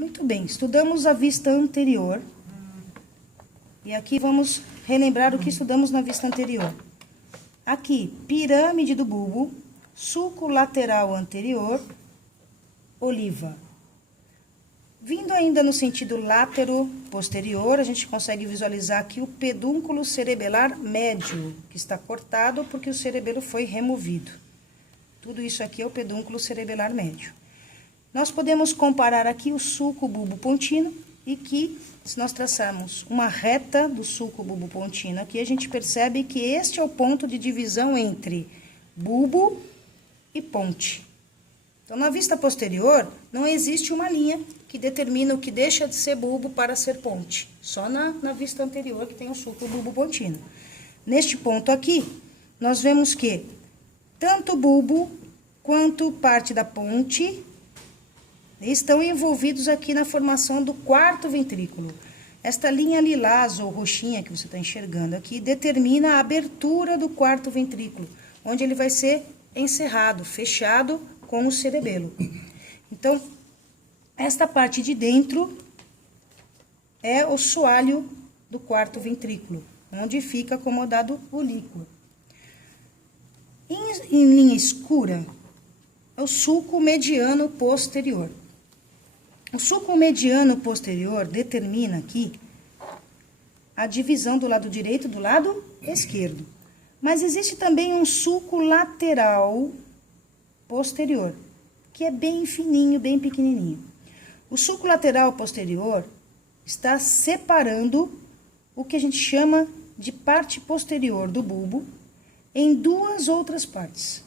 Muito bem, estudamos a vista anterior. E aqui vamos relembrar o que estudamos na vista anterior. Aqui, pirâmide do bulbo, sulco lateral anterior, oliva. Vindo ainda no sentido látero-posterior, a gente consegue visualizar aqui o pedúnculo cerebelar médio, que está cortado porque o cerebelo foi removido. Tudo isso aqui é o pedúnculo cerebelar médio. Nós podemos comparar aqui o sulco bulbo pontino e que, se nós traçarmos uma reta do sulco bulbo pontino aqui, a gente percebe que este é o ponto de divisão entre bulbo e ponte. Então, na vista posterior, não existe uma linha que determina o que deixa de ser bulbo para ser ponte. Só na vista anterior que tem o sulco bulbo pontino. Neste ponto aqui, nós vemos que tanto o bulbo quanto parte da ponte estão envolvidos aqui na formação do quarto ventrículo. Esta linha lilás ou roxinha que você está enxergando aqui determina a abertura do quarto ventrículo, onde ele vai ser encerrado, fechado com o cerebelo. Então, esta parte de dentro é o soalho do quarto ventrículo, onde fica acomodado o líquor. Em linha escura, é o sulco mediano posterior. O sulco mediano posterior determina aqui a divisão do lado direito do lado esquerdo. Mas existe também um sulco lateral posterior, que é bem fininho, bem pequenininho. O sulco lateral posterior está separando o que a gente chama de parte posterior do bulbo em duas outras partes.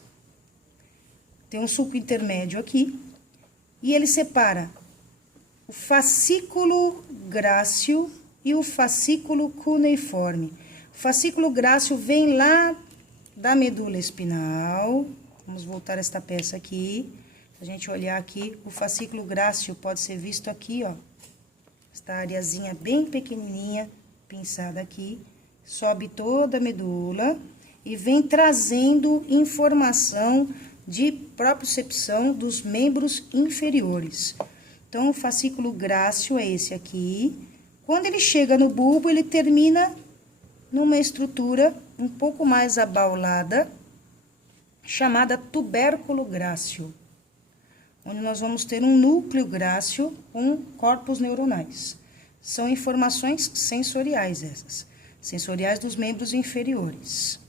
Tem um sulco intermédio aqui e ele separa o fascículo grácil e o fascículo cuneiforme. O fascículo grácil vem lá da medula espinhal. Vamos voltar esta peça aqui. Se a gente olhar aqui, o fascículo grácil pode ser visto aqui, ó. Esta areazinha bem pequenininha, pinçada aqui, sobe toda a medula e vem trazendo informação de propriocepção dos membros inferiores. Então, o fascículo grácil é esse aqui. Quando ele chega no bulbo, ele termina numa estrutura um pouco mais abaulada, chamada tubérculo grácil, onde nós vamos ter um núcleo grácil com corpos neuronais. São informações sensoriais essas, sensoriais dos membros inferiores.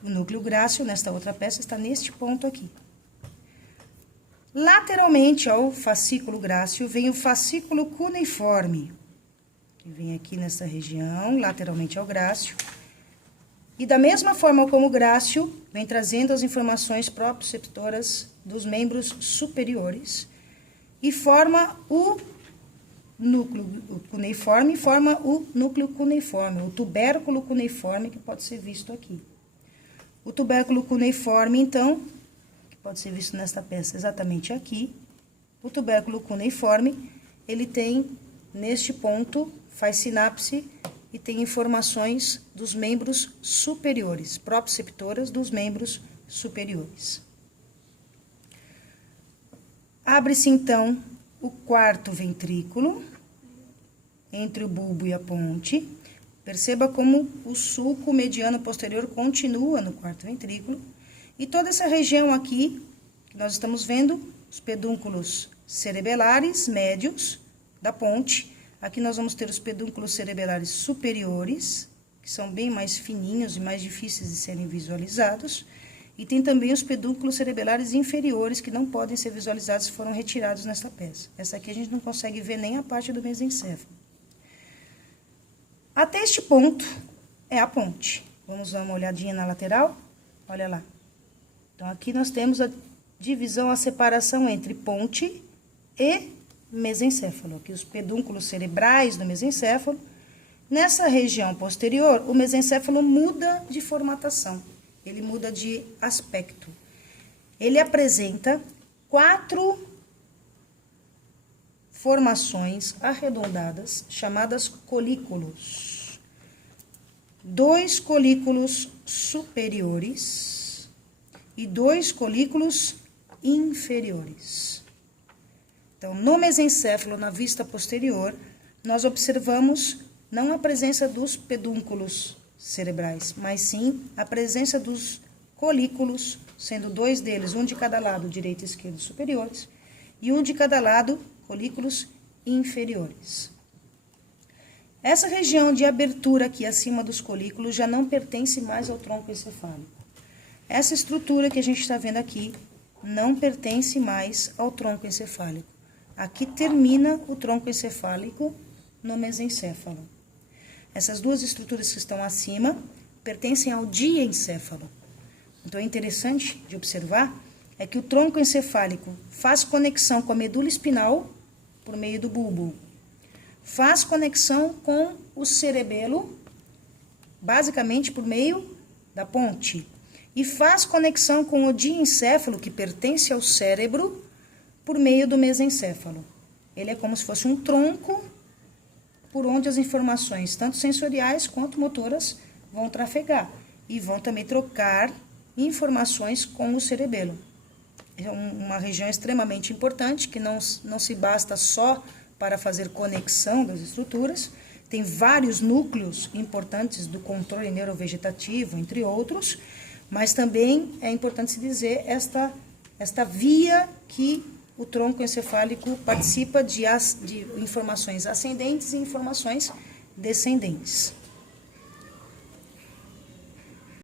O núcleo grácil, nesta outra peça, está neste ponto aqui. Lateralmente ao fascículo grácil vem o fascículo cuneiforme, que vem aqui nessa região, lateralmente ao grácil. E da mesma forma como o grácil, vem trazendo as informações proprioceptoras dos membros superiores e forma o núcleo cuneiforme, forma o núcleo cuneiforme, o tubérculo cuneiforme, que pode ser visto aqui. O tubérculo cuneiforme, então, que pode ser visto nesta peça exatamente aqui, o tubérculo cuneiforme, ele tem, neste ponto, faz sinapse e tem informações dos membros superiores, proprioceptoras dos membros superiores. Abre-se, então, o quarto ventrículo, entre o bulbo e a ponte. Perceba como o sulco mediano posterior continua no quarto ventrículo. E toda essa região aqui, que nós estamos vendo, os pedúnculos cerebelares médios da ponte. Aqui nós vamos ter os pedúnculos cerebelares superiores, que são bem mais fininhos e mais difíceis de serem visualizados. E tem também os pedúnculos cerebelares inferiores, que não podem ser visualizados se foram retirados nessa peça. Essa aqui a gente não consegue ver nem a parte do mesencéfalo. Até este ponto é a ponte. Vamos dar uma olhadinha na lateral? Olha lá. Então, aqui nós temos a divisão, a separação entre ponte e mesencéfalo. Aqui os pedúnculos cerebrais do mesencéfalo. Nessa região posterior, o mesencéfalo muda de formatação. Ele muda de aspecto. Ele apresenta 4 formações arredondadas, chamadas colículos. 2 colículos superiores e 2 colículos inferiores. Então, no mesencéfalo, na vista posterior, nós observamos não a presença dos pedúnculos cerebrais, mas sim a presença dos colículos, sendo 2 deles, um de cada lado, direito e esquerdo, superiores, e um de cada lado, colículos inferiores. Essa região de abertura aqui acima dos colículos já não pertence mais ao tronco encefálico. Essa estrutura que a gente está vendo aqui não pertence mais ao tronco encefálico. Aqui termina o tronco encefálico no mesencéfalo. Essas 2 estruturas que estão acima pertencem ao diencéfalo. Então, é interessante de observar é que o tronco encefálico faz conexão com a medula espinal por meio do bulbo. Faz conexão com o cerebelo, basicamente por meio da ponte. E faz conexão com o diencéfalo, que pertence ao cérebro, por meio do mesencéfalo. Ele é como se fosse um tronco por onde as informações, tanto sensoriais quanto motoras, vão trafegar. E vão também trocar informações com o cerebelo. É uma região extremamente importante, que não se basta só para fazer conexão das estruturas, tem vários núcleos importantes do controle neurovegetativo, entre outros, mas também é importante se dizer esta via que o tronco encefálico participa de informações ascendentes e informações descendentes.